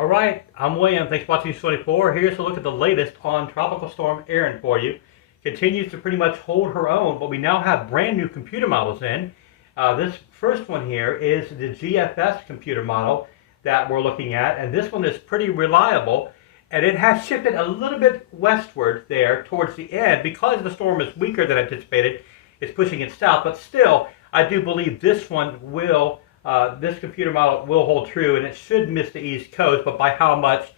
All right, I'm William. Thanks for watching News 24. Here's a look at the latest on Tropical Storm Erin for you. Continues to pretty much hold her own, but we now have brand new computer models in. This first one here is the GFS computer model that we're looking at, and this one is pretty reliable, and it has shifted a little bit westward there towards the end because the storm is weaker than anticipated. It's pushing it south, but still, I do believe this one will this computer model will hold true, and it should miss the East Coast, but by how much,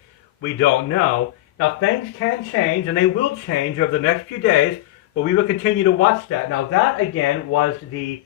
we don't know. Now, things can change, and they will change over the next few days, but we will continue to watch that. Now, that, again, was the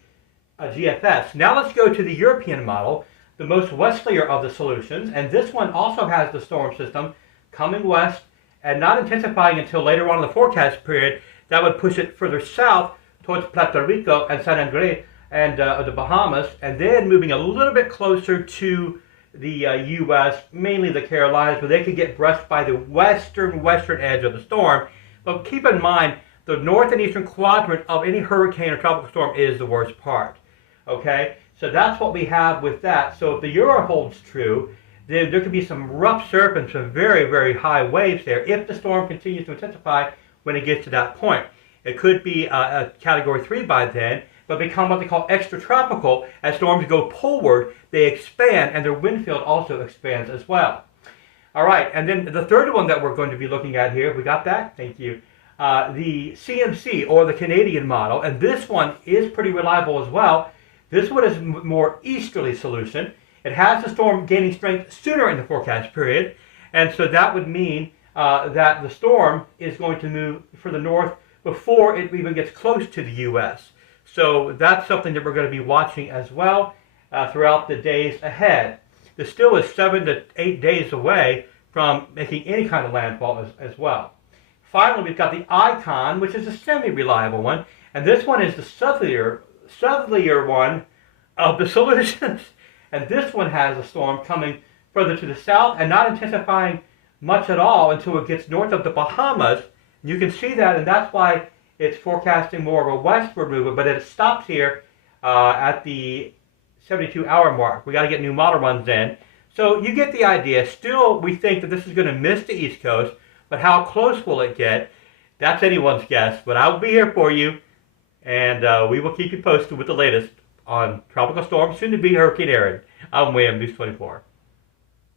GFS. Now, let's go to the European model, the most westerlier of the solutions, and this one also has the storm system coming west and not intensifying until later on in the forecast period. That would push it further south towards Puerto Rico and San Andres and the Bahamas, and then moving a little bit closer to the U.S., mainly the Carolinas, where they could get brushed by the western edge of the storm. But keep in mind, the north and eastern quadrant of any hurricane or tropical storm is the worst part. Okay, so that's what we have with that. So if the Euro holds true, then there could be some rough surf and some very, very high waves there if the storm continues to intensify when it gets to that point. It could be a Category 3 by then, but become what they call extratropical. As storms go poleward, they expand, and their wind field also expands as well. All right, and then the third one that we're going to be looking at here, we got that? Thank you. The CMC, or the Canadian model, and this one is pretty reliable as well. This one is more easterly solution. It has the storm gaining strength sooner in the forecast period, and so that would mean that the storm is going to move further north before it even gets close to the U.S. So that's something that we're going to be watching as well throughout the days ahead. This still is 7 to 8 days away from making any kind of landfall as well. Finally, we've got the Icon, which is a semi-reliable one, and this one is the southerlier one of the solutions. And this one has a storm coming further to the south and not intensifying much at all until it gets north of the Bahamas. You can see that, and that's why it's forecasting more of a westward movement, but it stops here at the 72-hour mark. We got to get new model runs in. So you get the idea. Still, we think that this is going to miss the East Coast, but how close will it get? That's anyone's guess, but I will be here for you, and we will keep you posted with the latest on Tropical Storm, soon to be Hurricane Erin. I'm William, News 24.